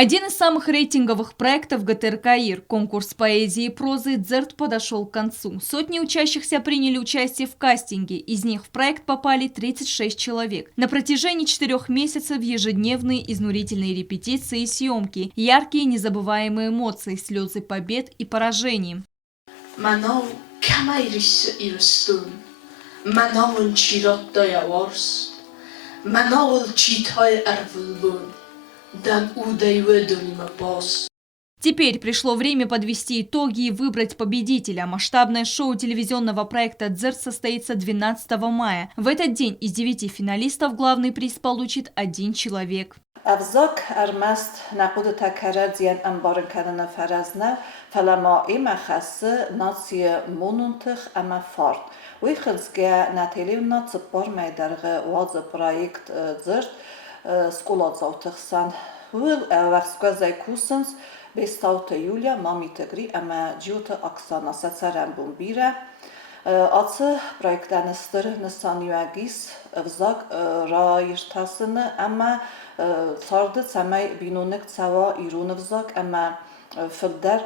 Один из самых рейтинговых проектов ГТРК ИР, конкурс поэзии и прозы «Дзерт» подошел к концу. Сотни учащихся приняли участие в кастинге, из них в проект попали 36 человек. На протяжении 4 месяцев ежедневные изнурительные репетиции и съемки, яркие незабываемые эмоции, слезы побед и поражений. Теперь пришло время подвести итоги и выбрать победителя. Масштабное шоу телевизионного проекта «Дзерт» состоится 12 мая. В этот день из 9 финалистов главный приз получит 1 человек. أفزاك أرمست نقود تكرزين أنبارن كدن فرزنا فلما إما خاصة ناسي مونونتخ أما فارد ويخلصجا نتيليونا تصبر ميدرغ واز برايكت زرت سكولات زوتخسان وخسكا زي كوسنس بستاوت يوليا مامي تجري أما جيوت أكسانا ستسرن بومبيرة Atı proyektənistır nısaniyagis vzak rayirtasını ama sardı səməy binunik çava irun vzak ama filder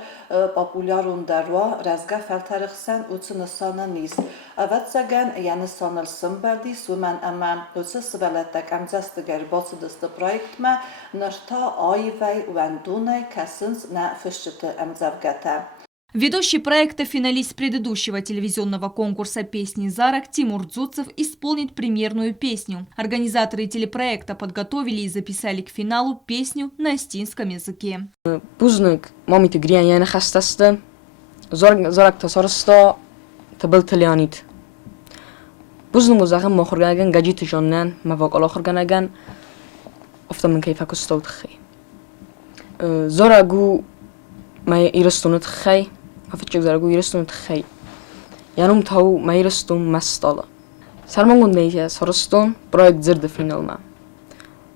populyarun derva rezga felterixsen uçı nısana nis. Evet zegen yani sanılsın beldi sumen ama uçı sıvelettek emzestiger basıdıstı proyektme nırta ayvey vendunay kesins ne fışçıtı emzevgete. Ведущий проекта, финалист предыдущего телевизионного конкурса «Песни Зарок» Тимур Дзуцев исполнит премьерную песню. Организаторы телепроекта подготовили и записали к финалу песню на остинском языке. Бузник мамите гриан яна хастасты, Зарок тасарыста табыл тилянит. Бузник узаган мохурганаган гаджиты жоннан мавак алахурганаган офтамын кейфаку стаутхи. Зарагу май ирстунут хай афичек зарагу ирстунут хай янум тау май ирстун мастала сармангундейя сорстун проект зерде финалма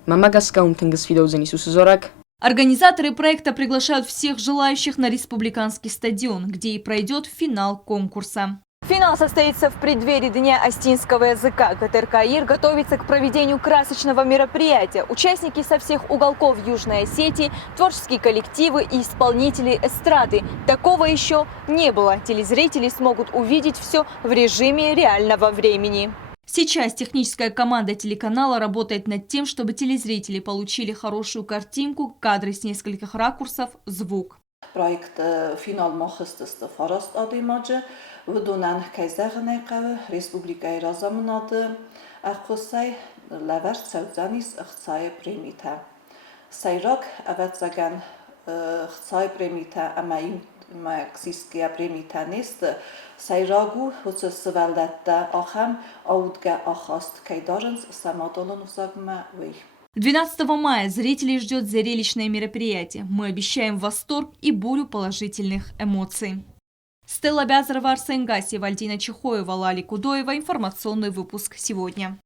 мамагаскаум тенгес видеозени сусузорак. Организаторы проекта приглашают всех желающих на республиканский стадион, где и пройдет финал конкурса. Финал состоится в преддверии Дня остинского языка. ГТРК ИР готовится к проведению красочного мероприятия. Участники со всех уголков Южной Осетии, творческие коллективы и исполнители эстрады. Такого еще не было. Телезрители смогут увидеть все в режиме реального времени. Сейчас техническая команда телеканала работает над тем, чтобы телезрители получили хорошую картинку, кадры с нескольких ракурсов, звук. Проект финал махыстысты фараст адимаджы, выдунан кайзаганы кавы, республикай разамнады, ахусай лавар цаудзанис ахцай премита. Сайрак аватзаган ахцай премита амаим максиския премита нест, сайрагу хуцсвалдатта ахам аудга ахаст кайдаранс самадолон взагма вей. 12 мая зрителей ждет зрелищное мероприятие. Мы обещаем восторг и бурю положительных эмоций. Стелла Бязарова, Арсен Гасиев, Вальдина Чехоева, Лали Кудоева. Информационный выпуск сегодня.